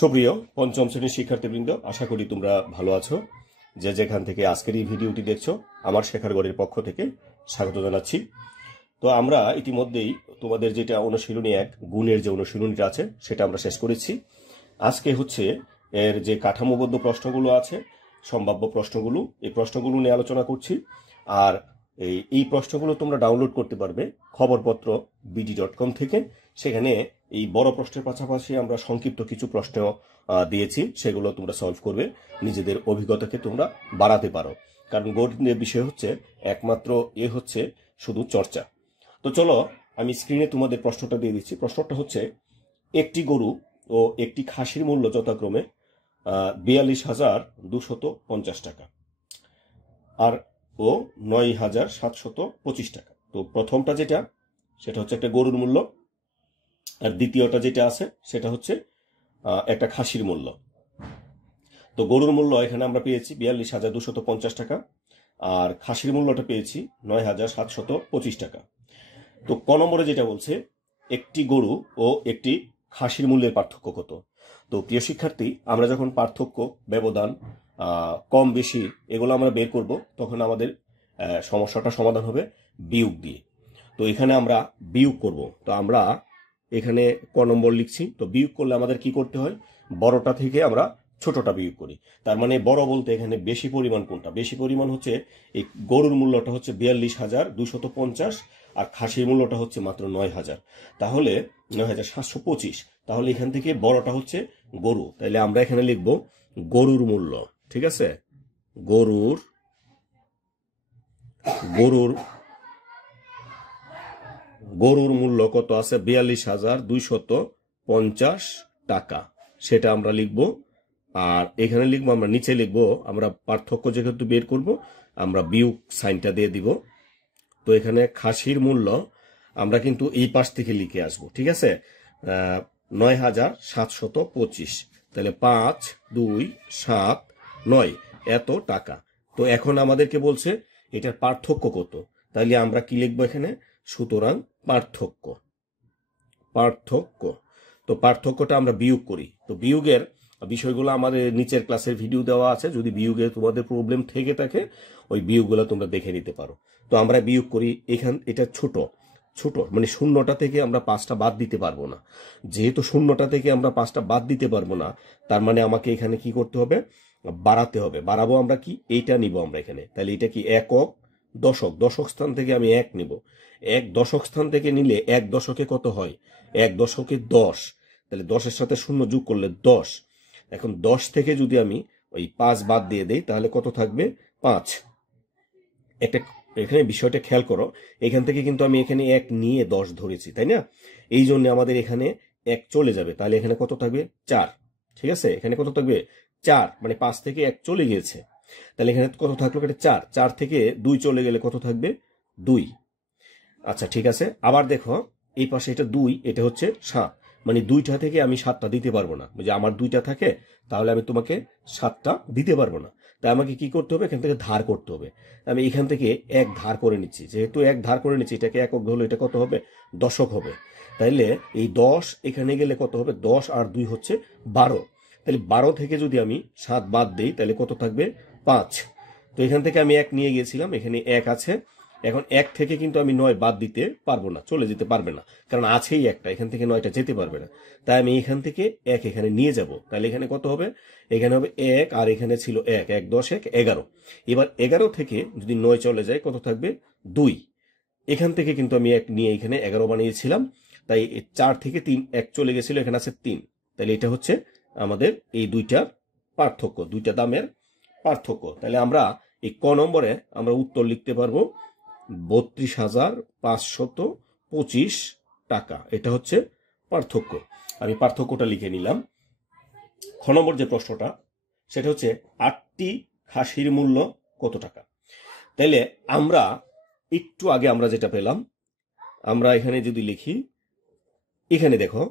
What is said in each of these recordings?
সুপ্রিয় পঞ্চম শ্রেণীর শিক্ষার্থীবৃন্দ, আশা করি তোমরা ভালো আছো। যে যেখান থেকে আজকের এই ভিডিওটি দেখছো, আমার শেখার গড়ের পক্ষ থেকে স্বাগত জানাচ্ছি। তো আমরা ইতিমধ্যেই তোমাদের যেটা অনুশীলনী 1 গুণের যে অনুশীলনীটা আছে সেটা আমরা শেষ করেছি। আজকে হচ্ছে এর যে কাঠামোবদ্ধ প্রশ্নগুলো আছে, সম্ভাব্য প্রশ্নগুলো, এই প্রশ্নগুলো নিয়ে আলোচনা করছি। আর এই প্রশ্নগুলো তোমরা ডাউনলোড করতে পারবে খবরপত্র bd.com থেকে। সেখানে এই বড় প্রশ্নের পাশাপাশি আমরা সংক্ষিপ্ত কিছু প্রশ্ন দিয়েছি, সেগুলো তোমরা সলভ করবে, নিজেদের অভিজ্ঞতাকে তোমরা বাড়াতে পারো। কারণ গণিতের বিষয় হচ্ছে একমাত্র হচ্ছে শুধু চর্চা। তো চলো আমি স্ক্রিনে তোমাদের প্রশ্নটা দিয়ে দিচ্ছি। প্রশ্নটা হচ্ছে, একটি গরু ও একটি খাসির মূল্য যথাক্রমে 42,250 টাকা আর ও 9,725 টাকা। তো প্রথমটা যেটা, সেটা হচ্ছে একটা গরুর মূল্য, আর দ্বিতীয়টা যেটা আছে সেটা হচ্ছে একটা খাসির মূল্য। তো গরুর মূল্য এখানে আমরা পেয়েছি 42,250 টাকা, আর খাসির মূল্যটা পেয়েছি 9,725 টাকা। তো ক নম্বরে যেটা বলছে, একটি গরু ও একটি খাসির মূল্যের পার্থক্য কত। তো প্রিয় শিক্ষার্থী, আমরা যখন পার্থক্য, ব্যবধান, কম বেশি এগুলো আমরা বের করব, তখন আমাদের সমস্যাটা সমাধান হবে বিয়োগ দিয়ে। তো এখানে আমরা বিয়োগ করব। তো আমরা এখানে ক নম্বর লিখছি। তো বিয়োগ করলে আমাদের কি করতে হয়, বড়টা থেকে আমরা ছোটটা বিয়োগ করি। তার মানে বড় বলতে এখানে বেশি পরিমাণ কোনটা? বেশি পরিমাণ হচ্ছে এই গরুর মূল্যটা হচ্ছে 42,250, আর খাসির মূল্যটা হচ্ছে মাত্র 9,000, তাহলে 9,725। তাহলে এখান থেকে বড়টা হচ্ছে গরু, তাইলে আমরা এখানে লিখব গরুর মূল্য। ঠিক আছে, গরুর গরুর গরুর মূল্য কত আছে? 42,250 টাকা, সেটা আমরা লিখব। আর এখানে লিখবো, আমরা নিচে লিখবো, আমরা পার্থক্য যেহেতু বের করব, আমরা বিয়োগ সাইনটা দিয়ে দিব। তো এখানে খাসির মূল্য আমরা কিন্তু এই পাশ থেকে লিখে আসবো। ঠিক আছে, 9,725, তাহলে 5, 2, 7, 9 এত টাকা। তো এখন আমাদেরকে বলছে এটার পার্থক্য কত, তাহলে আমরা কি লিখবো এখানে? সুতরাং পার্থক্য। তো পার্থক্যটা আমরা বিয়োগ করি। তো বিয়োগের বিষয়গুলো আমাদের নিচের ক্লাসের ভিডিও দেওয়া আছে, যদি বিয়োগে তোমাদের প্রবলেম থেকে থাকে ওই বিয়োগগুলো তোমরা দেখে নিতে পারো। তো আমরা বিয়োগ করি। এটা ছোট মানে শূন্যটা থেকে আমরা 5টা বাদ দিতে পারবো না। যেহেতু শূন্যটা থেকে আমরা 5টা বাদ দিতে পারবো না, তার মানে আমাকে এখানে কি করতে হবে? বাড়াতে হবে। বাড়াবো আমরা কি? এইটা নিব আমরা এখানে। তাহলে এটা কি একক, দশক। দশক স্থান থেকে আমি 1 নিব। 1 দশক স্থান থেকে নিলে 1 দশকে কত হয়? 1 দশকে 10। তাহলে 10-এর সাথে 0 যোগ করলে 10। এখন 10 থেকে যদি আমি ওই 5 বাদ দিয়ে দেই, তাহলে কত থাকবে? 5। এখানে বিষয়টা খেয়াল করো, এখান থেকে কিন্তু আমি এখানে 1 নিয়ে 10 ধরেছি, তাই না? এই জন্য আমাদের এখানে 1 চলে যাবে, তাহলে এখানে কত থাকবে? 4। ঠিক আছে, এখানে কত থাকবে? 4, মানে 5 থেকে 1 চলে গিয়েছে। তাহলে এখানে কত থাকলো? 4। 4 থেকে 2 চলে গেলে কত থাকবে? 2। আচ্ছা ঠিক আছে, আবার দেখো এই পাশে এটা 2, এটা হচ্ছে 7, মানে 2টা থেকে আমি 7টা দিতে পারবো না। যে আমার 2টা থাকে, তাহলে আমি তোমাকে 7টা দিতে পারবো না। তাই আমাকে কি করতে হবে? এখান থেকে ধার করতে হবে। আমি এখান থেকে 1 ধার করে নিচ্ছি। যেহেতু 1 ধার করে নিচ্ছি, এটাকে একক হলো, এটা কত হবে? দশক হবে। তাইলে এই 10 এখানে গেলে কত হবে? 10 আর 2 হচ্ছে 12। তাহলে 12 থেকে যদি আমি 7 বাদ দিই, তাহলে কত থাকবে? 5। তো এখান থেকে আমি 1 নিয়ে গিয়েছিলাম, এখানে 1 আছে। এখন 1 থেকে কিন্তু আমি 9 বাদ দিতে পারবো না, চলে যেতে পারবে না, কারণ আছেই একটা, এখান থেকে 9টা যেতে পারবে না। তাই আমি এখান থেকে 1 এখানে নিয়ে যাব। তাহলে এখানে কত হবে? এখানে হবে 1, আর এখানে ছিল 1, 1 10 1 11। এবার 11 থেকে যদি 9 চলে যায়, কত থাকবে? 2। এখান থেকে কিন্তু আমি 1 নিয়ে এখানে 11 বানিয়েছিলাম, তাই 4 থেকে 3 1 চলে গেছিল, এখানে আছে 3। তাহলে এটা হচ্ছে আমাদের এই দুইটার পার্থক্য, দুইটা দামের পার্থক্য। তাহলে আমরা এই ক নম্বরে আমরা উত্তর লিখতে পারবো 32,525 টাকা। এটা হচ্ছে পার্থক্য। আমি পার্থক্যটা লিখে নিলাম। খ নম্বর যে প্রশ্নটা, সেটা হচ্ছে 8টি খাসির মূল্য কত টাকা। তাইলে আমরা একটু আগে আমরা যেটা পেলাম, আমরা এখানে যদি লিখি, এখানে দেখো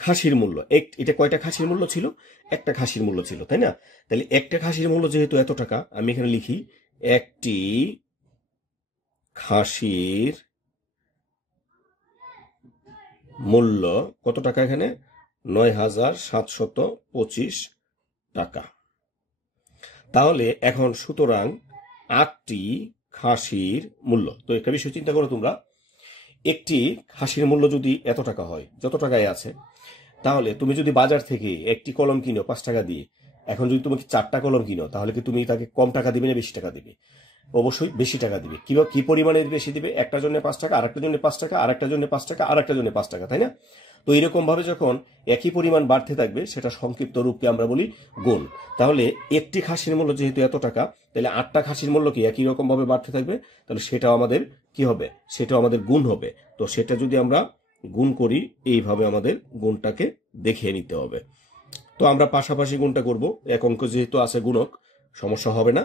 খাসির মূল্য, এটা কয়টা খাসির মূল্য ছিল? একটা খাসির মূল্য ছিল, তাই না? তাহলে একটা খাসির মূল্য যেহেতু এত টাকা, আমি এখানে লিখি একটি খাসির মূল্য কত টাকা? এখানে ৯,৭২৫ টাকা। তাহলে এখন সুতরাং 8টি খাসির মূল্য, তো একটা বিষয় চিন্তা করো তোমরা, একটি খাসির মূল্য যদি এত টাকা হয়, যত টাকায় আছে, তাহলে তুমি যদি বাজার থেকে একটি কলম কিনো 5 টাকা দিয়ে, এখন যদি তুমি 4টা কলম কিনো, তাহলে কি তুমি তাকে কম টাকা দিবে না বেশি টাকা দিবে? অবশ্যই বেশি টাকা দিবে। কি পরিমাণে বেশি দিবে? একটার জন্য 5 টাকা, আরেকটার জন্য 5 টাকা, আরেকটার জন্য 5 টাকা, আরেকটার জন্য 5 টাকা, তাই না? তো এরকম ভাবে যখন একই পরিমাণ বাড়তে থাকবে, সেটা সংক্ষিপ্ত রূপকে আমরা বলি গুণ। তাহলে একটি খাসির মূল্য যেহেতু এত টাকা, তাহলে 8টা খাসির মূল্য কি একই রকম ভাবে বাড়তে থাকবে? তাহলে সেটাও আমাদের কি হবে? সেটাও আমাদের গুণ হবে। তো সেটা যদি আমরা গুণ করি, এইভাবে আমাদের গুণটাকে দেখিয়ে নিতে হবে। তো আমরা পাশাপাশি গুণটা করব, এক অঙ্ক যেহেতু আছে গুণক, সমস্যা হবে না।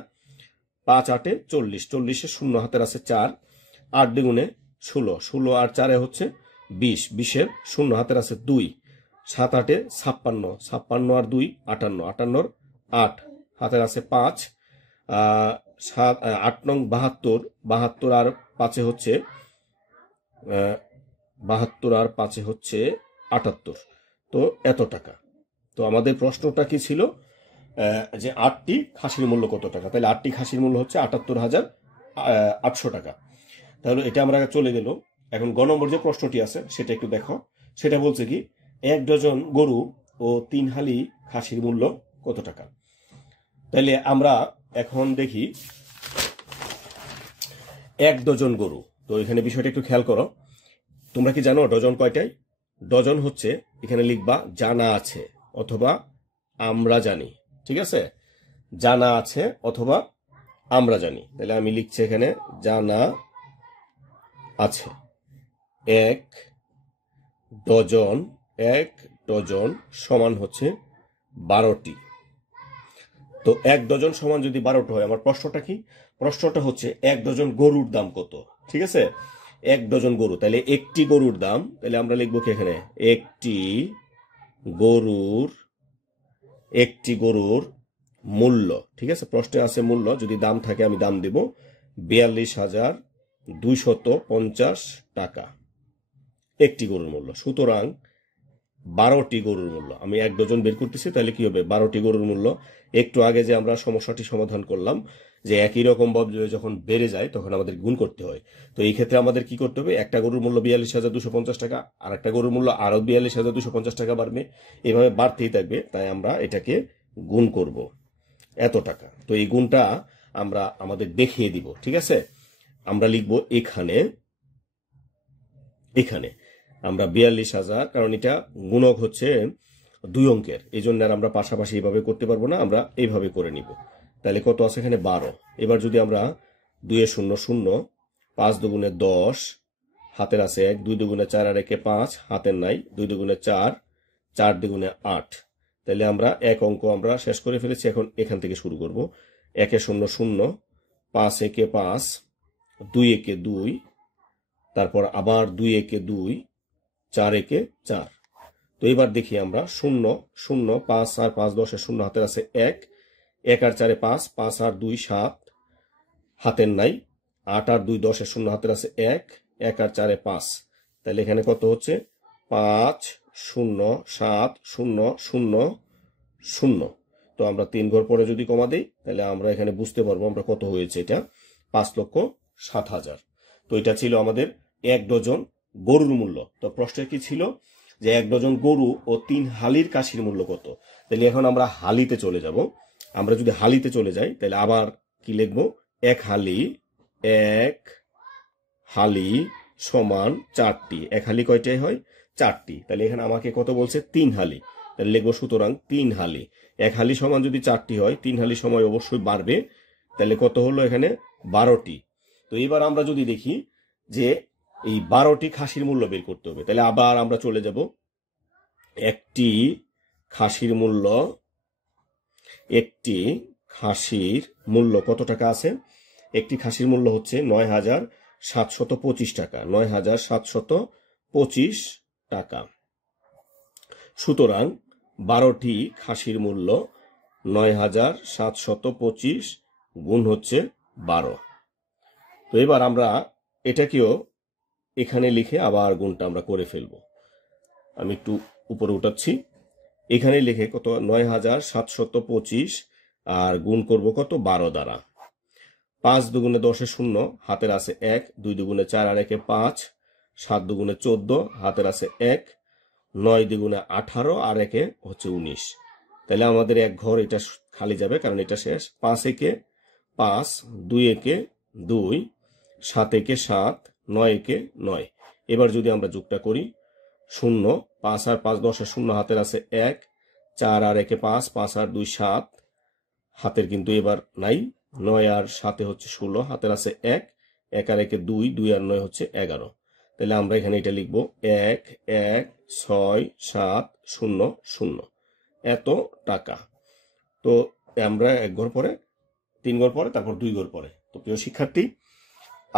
5 8 40, 40-এ শূন্য হাতের আছে 4, 8 দ্বিগুণে 16, 16 আর 4 হচ্ছে 20, 20-এর শূন্য হাতের আছে 2, 7 8 56, 56 আর 2 58, 58-র 8 হাতের আছে 5, 8 নং 72, 72 আর 5 হচ্ছে 72 আর 5 হচ্ছে 78। তো এত টাকা। তো আমাদের প্রশ্নটা কি ছিল? যে 8টি খাসির মূল্য কত টাকা? তাহলে 8টি খাসির মূল্য হচ্ছে 78,800 টাকা। তাহলে এটা আমরা চলে গেল। এখন গ নম্বর যে প্রশ্নটি আছে সেটা একটু দেখো। সেটা বলছে কি 1 ডজন গরু ও 3 হালি খাসির মূল্য কত টাকা? তাহলে আমরা এখন দেখি 1 ডজন গরু। তো এখানে বিষয়টা একটু খেয়াল করো। তোমরা কি জানো ডজন কয়টায়? ডজন হচ্ছে, এখানে লিখবা জানা আছে অথবা আমরা জানি, ঠিক আছে? জানা আছে অথবা আমরা জানি। তাহলে আমি লিখছি এখানে জানা আছে। 1 ডজন, 1 ডজন সমান হচ্ছে 12টি। তো 1 ডজন সমান যদি 12টা হয়, আমার প্রশ্নটা কি? প্রশ্নটা হচ্ছে 1 ডজন গরুর দাম কত? ঠিক আছে, 1 ডজন গরু, তাহলে একটি গরুর দাম, তাহলে আমরা লিখবো কি এখানে একটি গরুর মূল্য। ঠিক আছে, প্রশ্নে আছে মূল্য, যদি দাম থাকে আমি দাম দেব 42,250 টাকা একটি গরুর মূল্য। সুতরাং 12টি গরুর মূল্য, আমি 1 ডজন বের করতেছি, তাহলে কি হবে 12টি গরুর মূল্য। একটু আগে যে আমরা সমস্যাটি সমাধান করলাম যে একই রকম ভাবে যখন বেড়ে যায় তখন আমাদের গুণ করতে হয়। তো এই ক্ষেত্রে আমাদের কি করতে হবে? একটা গরুর মূল্য 42,250 টাকা, আর একটা গরুর মূল্য আরো 42,250 টাকা বাড়বে, এভাবে বাড়তেই থাকবে। তাই আমরা এটাকে গুণ করব এত টাকা। তো এই গুণটা আমরা আমাদের দেখিয়ে দিব। ঠিক আছে, আমরা লিখব এখানে আমরা 42,000, কারণ এটা গুণক হচ্ছে 2 অঙ্কের, এই জন্য আর আমরা পাশাপাশি এইভাবে করতে পারবো না, আমরা এইভাবে করে নিব। তাহলে কত আছে এখানে 12। এবার যদি আমরা 2 এ 0 0, 5 দুগুণে 10, হাতের আছে 1, 2 দুগুণে 4 আর 1 5, হাতের নাই, 2 দুগুণে 4, 4 দুগুণে 8। তাহলে আমরা এক অঙ্ক আমরা শেষ করে ফেলেছি। এখন এখান থেকে শুরু করব। 1 এ 0 0, 5 1 5, 2 1 2, তারপর আবার 2 1 2, 4 1 4। তো এবার দেখি আমরা 0 0, 5 আর 5 10 এর 0 হাতের আছে 1, 1 আর 4 5, 5 আর 2 7, হাতের নাই, 8 আর 2 10 এর 0 হাতের আছে 1, 1 আর 4 5। তাহলে এখানে কত হচ্ছে 5 0 7 0 0 0। তো আমরা 3 ঘর পরে যদি কমা দেই, তাহলে আমরা এখানে বুঝতে পারবো আমরা কত হয়েছে। এটা 5,07,000। তো এটা ছিল আমাদের 1 ডজন গরুর মূল্য। তো প্রশ্ন কি ছিল যে 1 ডজন গরু ও 3 হালির খাসির মূল্য কত? তাহলে এখন আমরা হালিতে চলে যাব। আমরা যদি হালিতে চলে যাই, তাহলে আবার কি লিখবো? 1 হালি সমান 4টি। 1 হালি কয়টাই হয়? 4টি। তাহলে এখানে আমাকে কত বলছে? 3 হালি। তাহলে লিখবো সুতরাং 3 হালি। 1 হালি সমান যদি 4টি হয়, 3 হালি সময় অবশ্যই বাড়বে। তাহলে কত হলো এখানে? 12টি। তো এবার আমরা যদি দেখি যে এই 12টি খাসির মূল্য বের করতে হবে, তাহলে আবার আমরা চলে যাব। একটি খাসির মূল্য কত টাকা আছে? একটি খাসির মূল্য হচ্ছে 9,725 টাকা, 9,725 টাকা। সুতরাং 12টি খাসির মূল্য 9,725 গুণ হচ্ছে 12। তো এবার আমরা এটাকেও এখানে লিখে আবার গুণটা আমরা করে ফেলবো। আমি একটু উপরে উঠাচ্ছি। এখানে লিখে কত ৯,৭২৫ আর গুণ করব কত 12 দ্বারা। ৫ দুগুণে 10 শূন্য, হাতের আছে 1, 2 দুগুণে 4 আর 1 5, 7 দুগুণে 14, হাতের আছে 1, 9 দুগুণে 18 আর 1 হচ্ছে 19। তাহলে আমাদের এক ঘর এটা খালি যাবে কারণ এটা শেষ। 5 একে 5, 2 একে 2, 7 একে 7, 9 একে 9। এবার যদি আমরা যোগটা করি 0, 5 আর 5 10 শূন্য, হাতের আছে 1, 4 আর 1 5, 5 আর 2 7, হাতের কিন্তু এবার নাই। 9 আর 7 হচ্ছে 16, হাতের আছে 1, 1 আর 1 2, 2 আর 9 হচ্ছে 11। তাহলে আমরা এখানে এটা লিখবো 1 1 6 7 0 0 এত টাকা। তো আমরা এক ঘর পরে, 3 ঘর পরে, তারপর 2 ঘর পরে। তো প্রিয় শিক্ষার্থী,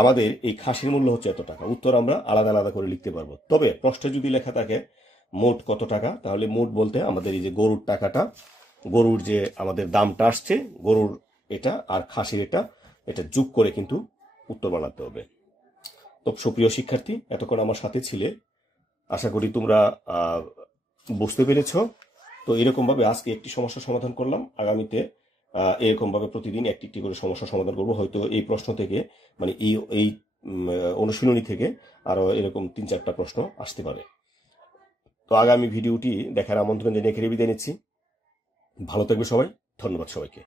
আমাদের এই খাসির মূল্য হচ্ছে এত টাকা। উত্তর আমরা আলাদা আলাদা করে লিখতে পারবো। তবে প্রশ্নে যদি লেখা থাকে মোট কত টাকা, তাহলে মোট বলতে আমাদের এই যে গরুর টাকাটা, গরুর যে আমাদের দামটা আসছে, গরুর এটা আর খাসির এটা যোগ করে কিন্তু উত্তর বানাতে হবে। তো সুপ্রিয় শিক্ষার্থী, এতক্ষণ আমার সাথে ছিলে, আশা করি তোমরা বুঝতে পেরেছ। তো এরকমভাবে আজকে একটি সমস্যার সমাধান করলাম, আগামীতে এরকমভাবে প্রতিদিন একটি একটি করে সমস্যার সমাধান করব। হয়তো এই প্রশ্ন থেকে, মানে এই অনুশীলনী থেকে আরো এরকম 3-4টা প্রশ্ন আসতে পারে। তো আগামী ভিডিওটি দেখার আমন্ত্রণ জানিয়ে বিদায় নিচ্ছি। ভালো থাকবে সবাই, ধন্যবাদ সবাইকে।